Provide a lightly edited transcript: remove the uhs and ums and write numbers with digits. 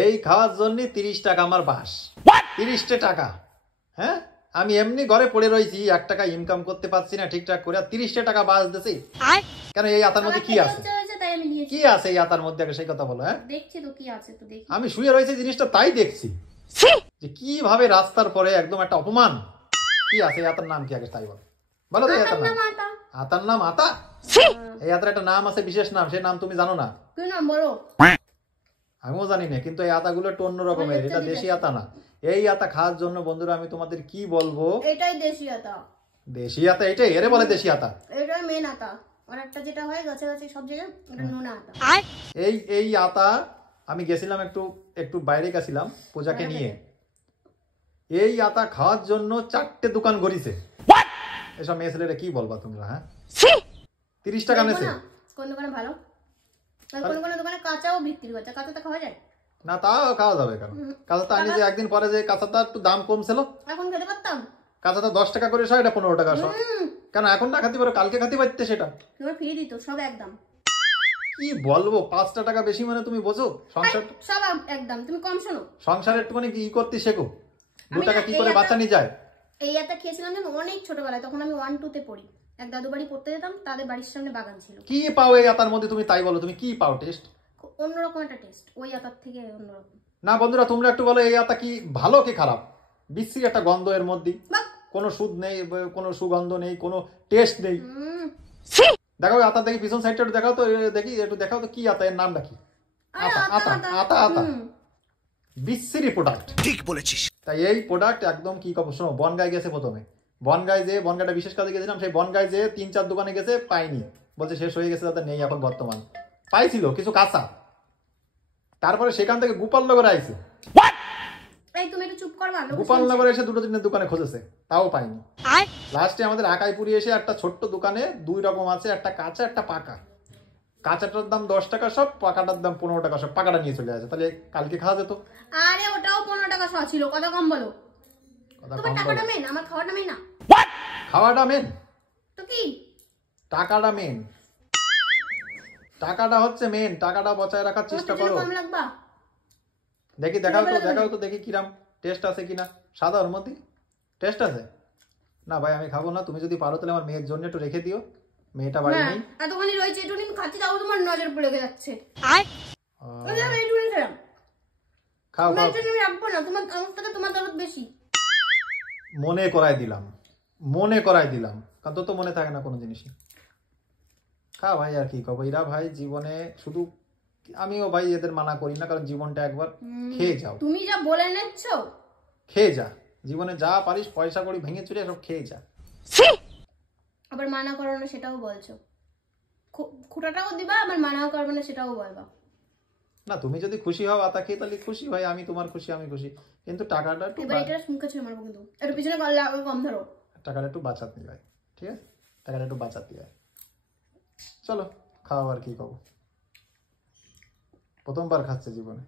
এই খাওয়ার জন্য 30 টাকা আমার বাস। 30 টাকা? হ্যাঁ, আমি এমনি ঘরে পড়ে রয়েছি, 1 টাকা ইনকাম করতে পারছি না ঠিকঠাক করে, 30 টাকা বাস দিছি কেন? এই আতার মধ্যে কি আছে? কি আছে এই আতার মধ্যে আগে সেই কথা বলো। হ্যাঁ, দেখছি তো কি আছে, তো দেখি। আমি শুয়ে রয়েছে জিনিসটা তাই দেখছি যে কিভাবে রাস্তার পরে একদম একটা অপমান। কি আছে এই আতার নাম কি আগে তাই বলো। বলো তো এই আতার নাম। আতার নাম আতা? এই আতার একটা নাম আছে, বিশেষ নাম, সেই নাম তুমি জানো না? কি নাম বলো? আমিও জানি না, কিন্তু এই আতাগুলো একটু অন্য রকমের, এটা দেশি আতা না। এই আতা খাওয়ার জন্য বন্ধুরা আমি তোমাদের কি বলবো, এটাই দেশি আতা। দেশি আতা এটাই, এরে বলে দেশি আতা। এটাই মেন আতা। আর একটা যেটা হয় গাছে গাছে সব জায়গায়, এটা নোনা আতা। এই আতা আমি গেছিলাম একটু বাইরে গেছিলাম পূজাকে নিয়ে। এই আতা খাওয়ার জন্য 4টে দোকান ঘুরিছে। এসব মেয়ে ছেলেরা কি বলবা তোমরা? হ্যাঁ, 30 টাকা নেছে। কোন দোকানে ভালো? কোন কোন দোকানে কাঁচাও বিক্রি করছে। কাঁচা তো খাওয়া যায় না? তাও খাওয়া যাবে কেন? কাঁচাটা আনি যে একদিন পরে যে কাঁচাটা একটু দাম কম ছিল, এখন খেতে পারতাম। কাঁচাটা 10 টাকা করে, এটা 15 টাকা সব। কেন এখন না খাতে পারো, কালকে খাতে পারতে সেটা? তোমার ফ্রি দিত সব একদম। কি বলবো, 5টা টাকা বেশি মানে তুমি বোঝো? সংসার সব একদম। তুমি কম শোনো। সংসারে একটুখানি কি করতে শেখো। 2 টাকা কি করে বাচ্চা নিয়ে যায়? এই আতা খেয়েছিলাম যেন অনেক ছোটবেলায়, তখন আমি 1 2 তে পড়ি। এক দাদু বাড়ি পড়তে যেতাম, তাদের বাড়ির সামনে বাগান ছিল। কি পাও এই আতার মধ্যে তুমি তাই বলো, তুমি কি পাও টেস্ট? অন্যরকম একটা টেস্ট, ওই আতার থেকে অন্যরকম। না বন্ধুরা, তোমরা একটু বলো এই আতা কি ভালো কি খারাপ? বিশ্রী একটা গন্ধ এর মধ্যে, কোনো সুদ নেই, কোনো সুগন্ধ নেই, কোনো টেস্ট নেই। দেখো আতা, দেখি পিছন সাইডটা একটু দেখাও তো, দেখি একটু দেখাও তো কি আতা, এর নামটা কি? আতা আতা আতা আতা, বিশ্রী প্রোডাক্ট। ঠিক বলেছিস। তাই এই প্রোডাক্ট একদম কি কব, শোনো, বনগায় গেছে প্রথমে, বনগাঁটা বিশেষ কাজে গেছিলাম, সেই বনগায় যে 3-4 দোকানে গেছে, পাইনি, বলছে শেষ হয়ে গেছে, তাদের নেই এখন বর্তমান। পাইছিল কিছু কাঁচা, তারপরে সেখান থেকে গোপালনগরে আইছে। এই তুমি একটু চুপ করবা? গোপালনগরে এসে 2-3 দোকানে খুঁজেছে, তাও পাইনি। লাস্টে আমাদের আকাইপুরি এসে একটা ছোট্ট দোকানে 2 রকম আছে, একটা কাঁচা একটা পাকা। কাঁচাটার দাম 10 টাকা সব, পাকাটার দাম 15 টাকা সব। পাকাটা নিয়ে চলে আসে, তাহলে কালকে খাওয়া যেত। আরে ওটাও 15 টাকা শ ছিল, কথা কম বলো। তোমার টাকাটা মেন, আমার খাওয়াটা মেন না। খাওয়াটা মেন তো কি? টাকাটা মেন। টাকাটা হচ্ছে মেন, টাকাটা বজায় রাখার চেষ্টা করো। কম লাগবা? দেখি দেখাও তো দেখি কিরাম টেস্ট আছে কিনা। সাদা ওর মধ্যে টেস্ট আছে? না ভাই আমি খাবো না, তুমি যদি পারো তাহলে আমার মেয়ের জন্য একটু রেখে দিও, মেয়েটা বাড়ি নেই। এতখানি রয়েছে, একটু নিন খাচ্ছি, তাও তোমার নজর পড়ে যাচ্ছে। খাও খাও, আমি রাখবো না, তোমার আমার থেকে তোমার দরদ বেশি। মনে করাই দিলাম, কারণ তো মনে থাকে না কোনো জিনিসই। খা ভাই, আর কি কব, এরা ভাই জীবনে শুধু, আমিও ভাই এদের মানা করি না, কারণ জীবনটা একবার খেয়ে যাও। তুমি যা বলে নেচ্ছ, খেয়ে যা, জীবনে যা পারিস পয়সা করি ভেঙে চুরে সব খেয়ে যা। আবার মানা করো না সেটাও বলছো, খুঁটাটাও দিবা, আবার মানাও করবে না সেটাও বলবা। না তুমি যদি খুশি হও আতা খেয়ে, তাহলে খুশি ভাই, আমি তোমার খুশি, আমি খুশি, কিন্তু টাকাটা একটু, এবার এটা মুখে ছুঁয়ে মারবো কিন্তু, একটু পিছনে কম ধরো। টাকাটা একটু বাঁচাতে ভাই, ঠিক আছে? টাকাটা একটু বাঁচাতে হয়। চলো খাও, আর কি কব, প্রথমবার খাচ্ছে জীবনে।